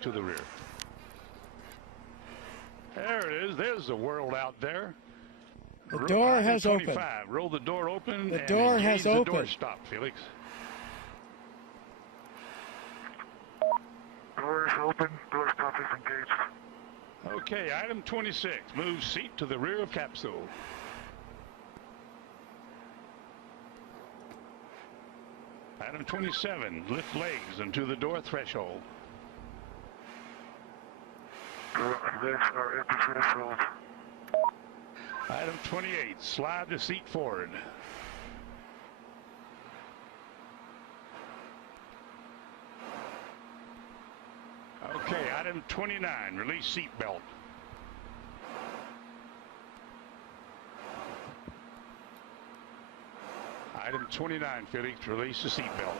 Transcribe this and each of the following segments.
to the rear. There it is. There's the world out there. The door has opened. Roll the door open. The door has opened. The door stop, Felix. Door is open. Door stop is engaged. Okay, item 26. Move seat to the rear of capsule. Item 27. Lift legs into the door threshold. Legs are at the threshold. Item 28. Slide the seat forward. Okay, item 29. Release seat belt. Item 29, Felix, release the seat belt.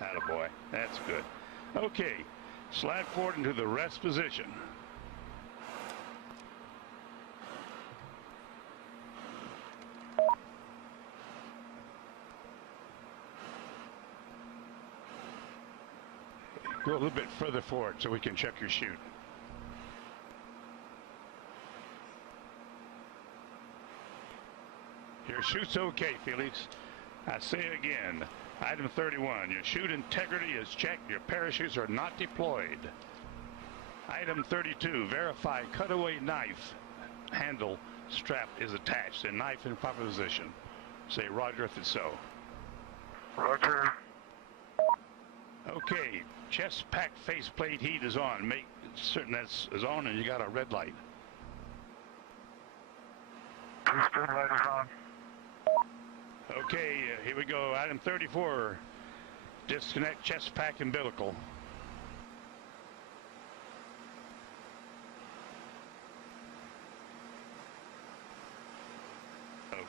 Attaboy, that's good. Okay, slide forward into the rest position. Go a little bit further forward so we can check your chute. Your chute's okay, Felix. I say again, item 31, your chute integrity is checked. Your parachutes are not deployed. Item 32, verify cutaway knife handle strap is attached and knife in proper position. Say roger if it's so. Roger. Okay, chest pack faceplate heat is on. Make certain that's on and you got a red light. Piston light is on. Okay, here we go. Item 34, disconnect chest pack umbilical.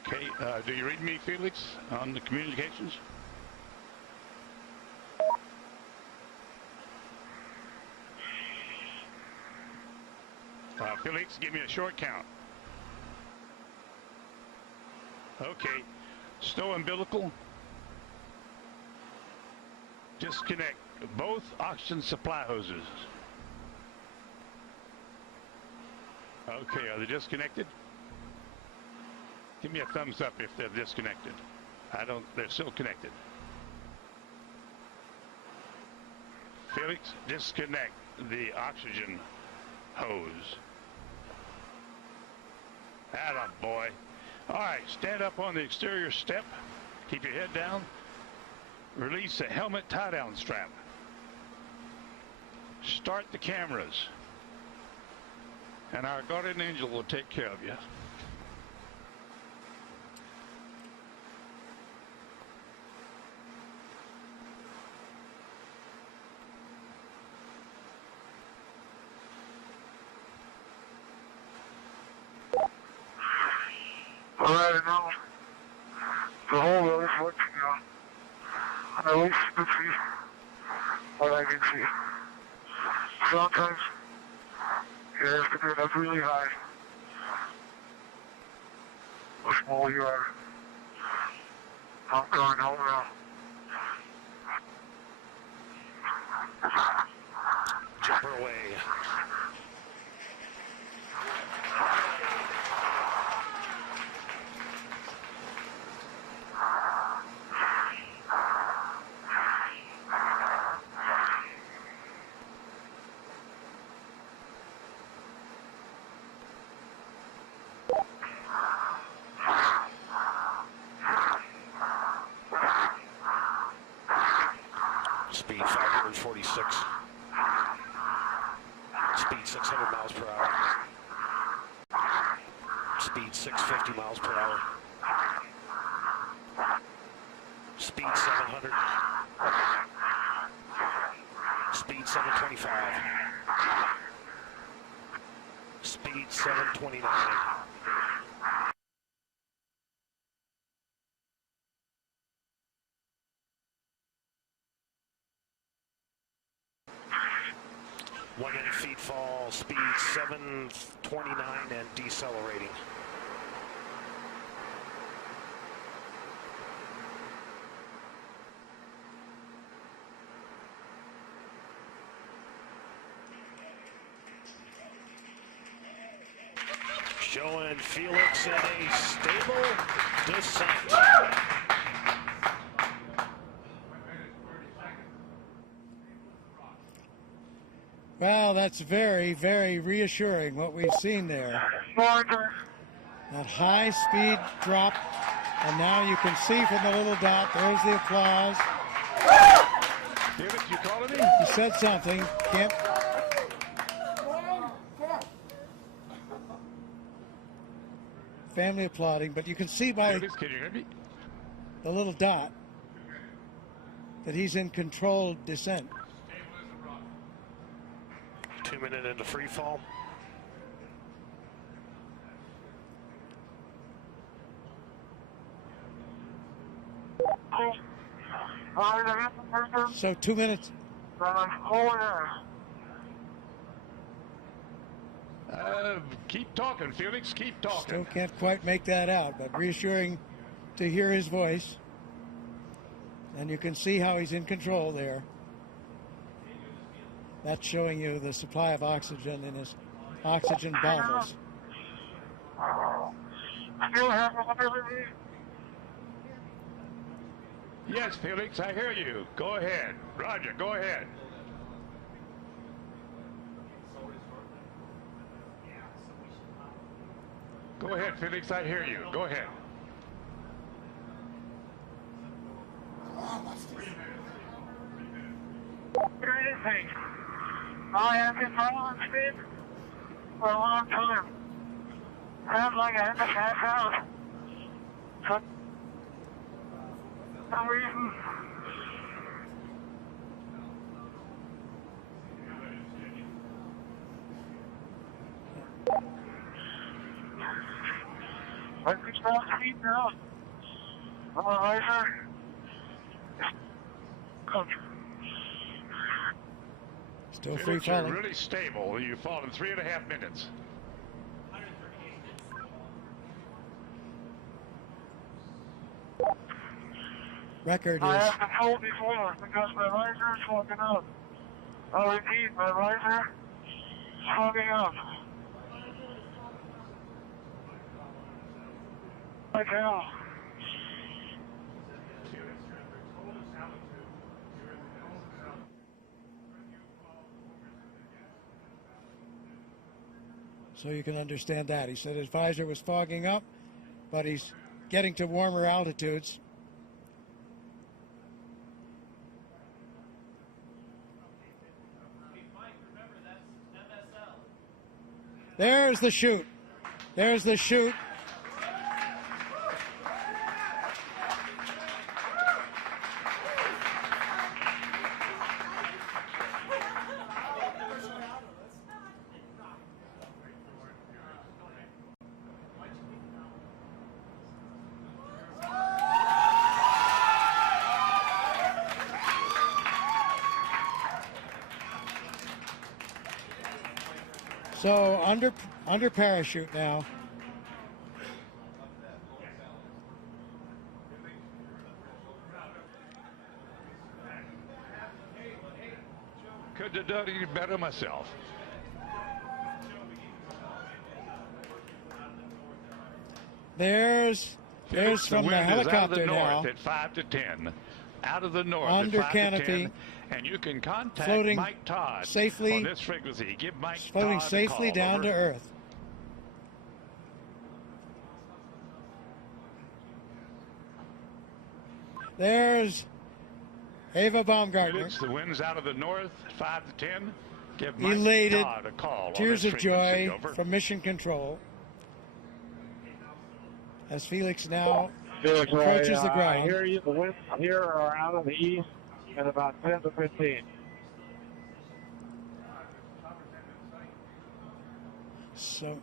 Okay, do you read me, Felix, on the communications? Felix, give me a short count. Okay. Stow umbilical. Disconnect both oxygen supply hoses. Okay, are they disconnected? Give me a thumbs up if they're disconnected. They're still connected. Felix, disconnect the oxygen hose. Attaboy. All right, stand up on the exterior step. Keep your head down. Release the helmet tie-down strap. Start the cameras. And our guardian angel will take care of you. Alright, now the whole road is working now. And at least you can see what I can see. Sometimes you have to get up really high. The smaller you are. I'm going home now. Jumper away. Speed 546. Speed 600 miles per hour. Speed 650 miles per hour. Speed 700. Speed 725. Speed 729. Feet fall, speed 729 and decelerating. Showing Felix in a stable descent. Well, that's very, very reassuring what we've seen there. That high-speed drop, and now you can see from the little dot, there's the applause. Felix, you calling me? He said something. Can't. Family applauding, but you can see by Felix, can you hear me? the little dot that he's in controlled descent. 2 minutes into free fall. So 2 minutes. Keep talking, Felix. Keep talking. Still can't quite make that out, but reassuring to hear his voice. And you can see how he's in control there. That's showing you the supply of oxygen in his oxygen bottles. Yes, Felix, I hear you. Go ahead. Roger, go ahead. Go ahead, Felix, I hear you. Go ahead. I have been following speed for a long time. Sounds like I had to pass out. For some reason. I can stop speed now. I'm a riser. Still free Felix, you're falling. really stable. You fall in 3.5 minutes. Record I is have been told before because my riser is fogging up. I'll repeat, my riser is fogging up. Like hell. so you can understand that. He said his visor was fogging up, but he's getting to warmer altitudes. There's the chute. There's the chute. So under parachute now. Could have done it better myself. There's Felix, from the wind is out of helicopter the now. north at 5 to 10. Out of the north Under at 5 canopy, to 10. And you can contact floating Mike Todd safely, on this frequency. Give Mike floating Todd safely a call. down Over. to Earth. There's Ava Baumgartner, Felix, the wind's out of the north, 5 to 10. Give Mike elated, Todd a call. tears on of this joy frequency. Over. from Mission Control as Felix now Felix, approaches the I ground. hear you. The winds here are out of the east at about 10 to 15. So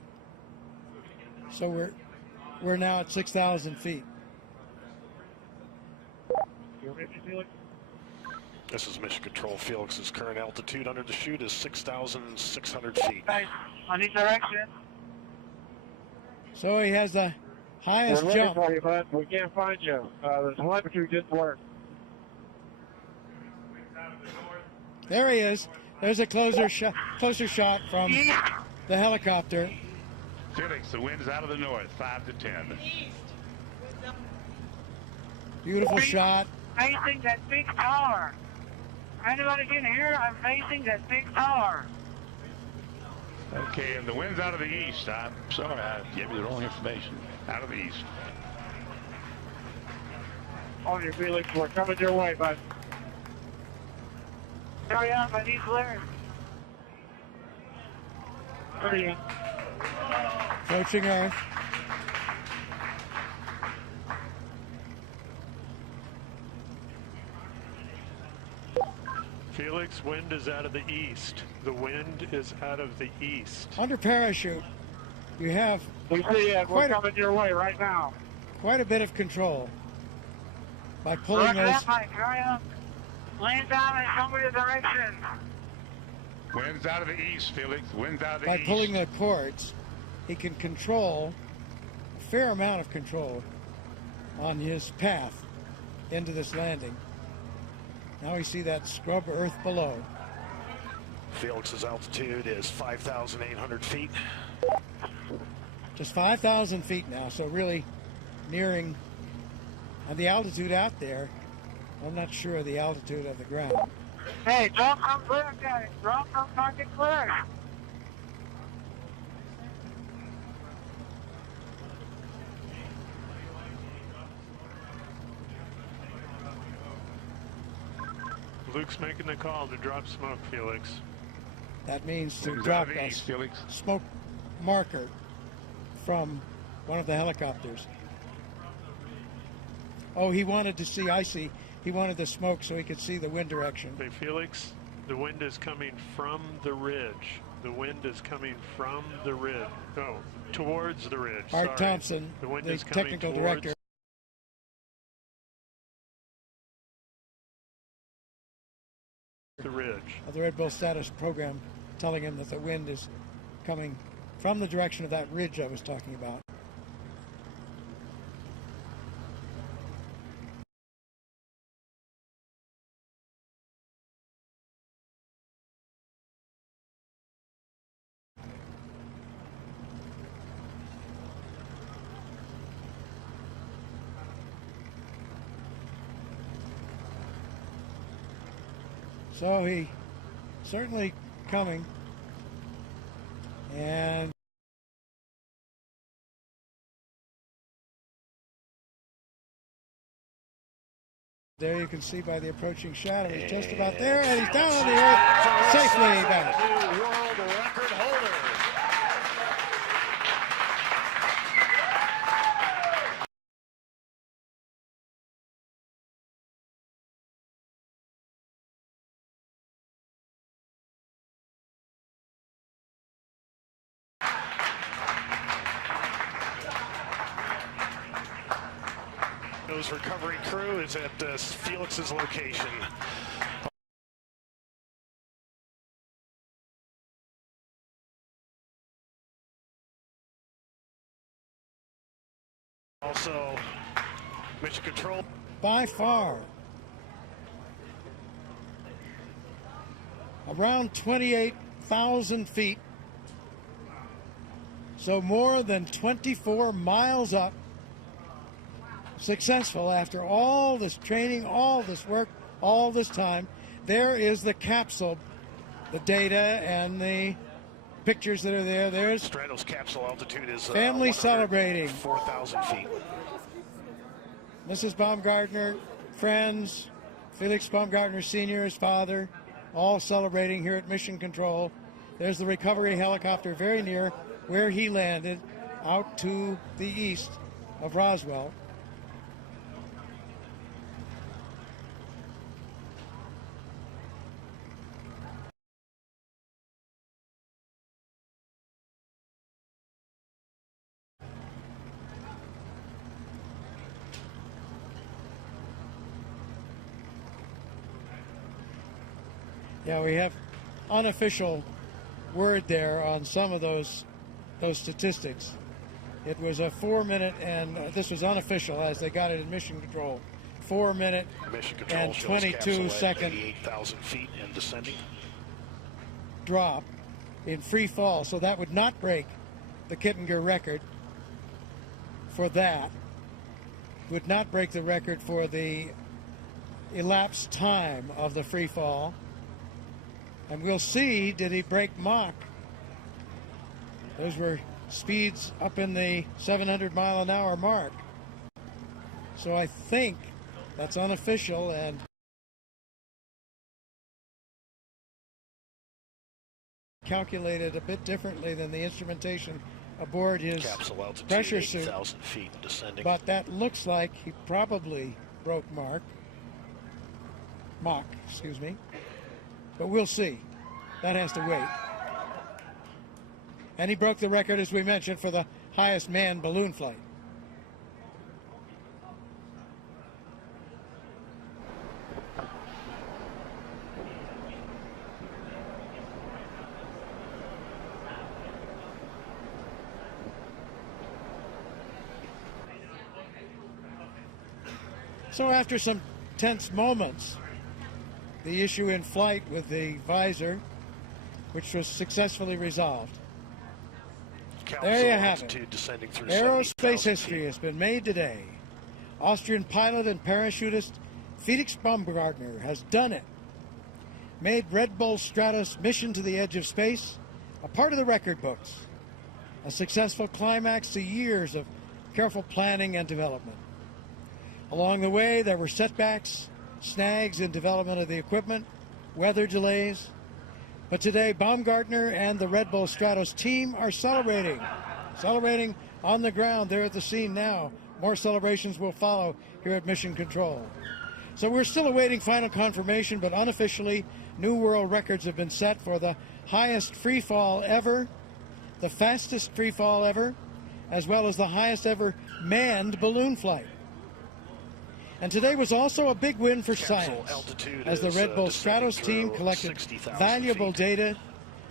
we're now at 6,000 feet. You ready, Felix? This is Mission Control. Felix's current altitude under the chute is 6,600 feet. Hey, I need direction. So he has the highest We're looking jump. for you, bud. We can't find you. The telemetry didn't work. There he is. There's a closer shot from the helicopter. Felix, the wind's out of the north, 5 to 10. Beautiful shot. Facing that big tower. Anybody can hear? I'm facing that big tower. Okay, and the wind's out of the east. I'm sorry, I gave you the wrong information. Out of the east. On your Felix, we're coming your way, bud. Hurry up, I need clearance. Hurry up. Approaching Earth. Felix, wind is out of the east. The wind is out of the east. Under parachute, you have We see it. We're coming your way right now. quite a bit of control by pulling Look those. at that, Mike. Hurry up. Land down and show me the direction. Wind's out of the east, Felix. Wind's out of the By east. pulling the cords, he can control a fair amount of control on his path into this landing. Now we see that scrub earth below. Felix's altitude is 5,800 feet. Just 5,000 feet now, so really nearing, and the altitude out there, I'm not sure of the altitude of the ground. Hey, don't come clear, guys. Don't come fucking clear. Luke's making the call to drop smoke, Felix. That means to Wind's drop out of the a east, Felix. smoke marker from one of the helicopters. Oh, he wanted to see, I see. He wanted the smoke so he could see the wind direction. Hey, Felix, the wind is coming from the ridge. The wind is coming from the ridge. No, towards the ridge. Art Sorry. Thompson, The wind the is coming technical towards director the ridge. of the Red Bull status program, telling him that the wind is coming from the direction of that ridge I was talking about. So he certainly coming, and there you can see by the approaching shadow, he's just about there, and he's down on the earth safely back. New world record holder. Those recovery crew is at Felix's location. Also, mission control. By far, around 28,000 feet, so more than 24 miles up, successful after all this training, all this work, all this time. There is the capsule, the data and the pictures that are there. There's Stratos capsule altitude is family celebrating. 4,000 feet. Mrs. Baumgartner, friends, Felix Baumgartner Sr., his father, all celebrating here at Mission Control. There's the recovery helicopter very near where he landed, out to the east of Roswell. Yeah, we have unofficial word there on some of those statistics. It was a 4 minute, and this was unofficial as they got it in Mission Control. 4 minute Mission control and shows 22 capsule at second 88,000 feet and descending. drop in free fall, so that would not break the Kittinger record for that. Would not break the record for the elapsed time of the free fall. And we'll see, did he break Mach? Those were speeds up in the 700-mile-an-hour mark. So I think that's unofficial and calculated a bit differently than the instrumentation aboard his capsule altitude, pressure suit. 8,000 feet descending. But that looks like he probably broke Mach, excuse me. But we'll see. That has to wait. And he broke the record, as we mentioned, for the highest manned balloon flight. So after some tense moments, the issue in flight with the visor, which was successfully resolved. There you have it. Aerospace history has been made today. Austrian pilot and parachutist Felix Baumgartner has done it. Made Red Bull Stratos mission to the edge of space a part of the record books. A successful climax to years of careful planning and development. Along the way, there were setbacks, snags in development of the equipment, weather delays. But today, Baumgartner and the Red Bull Stratos team are celebrating on the ground. They're at the scene now. More celebrations will follow here at Mission Control. So we're still awaiting final confirmation, but unofficially, new world records have been set for the highest free fall ever, the fastest free fall ever, as well as the highest ever manned balloon flight. And today was also a big win for science, as the Red Bull Stratos team collected valuable data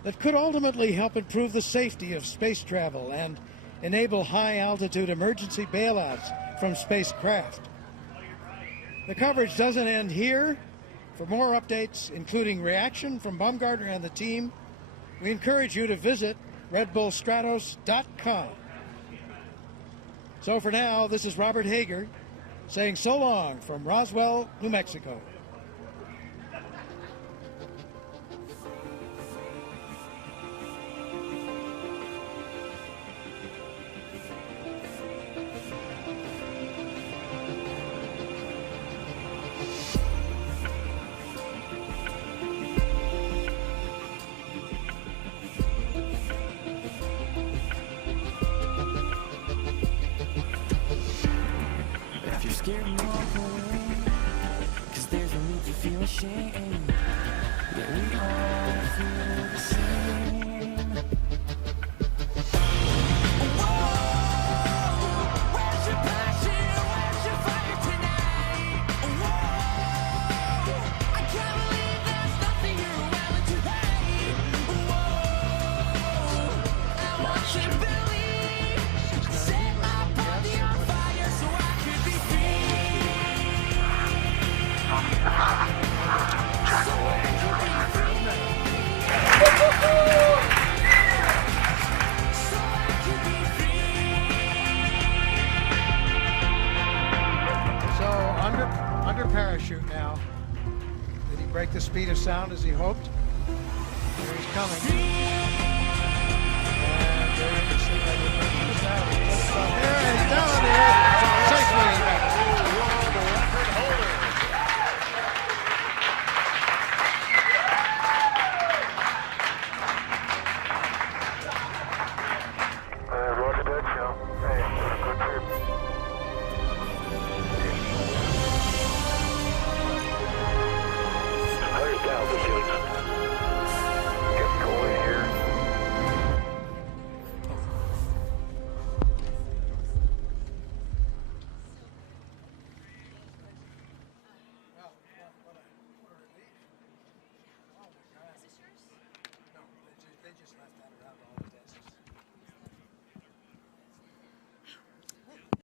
that could ultimately help improve the safety of space travel and enable high-altitude emergency bailouts from spacecraft. The coverage doesn't end here. For more updates, including reaction from Baumgartner and the team, we encourage you to visit redbullstratos.com. So for now, this is Robert Hager, saying so long from Roswell, New Mexico. Scared and walk away, 'cause there's no need to feel ashamed. Yeah, we all feel the same. Whoa, where's your passion? Where's your fire tonight? Whoa, I can't believe there's nothing you're willing to hate. Whoa, I want you to believe. Set my body on fire so I could be free. So under parachute now. Did he break the speed of sound as he hoped? Here he's coming.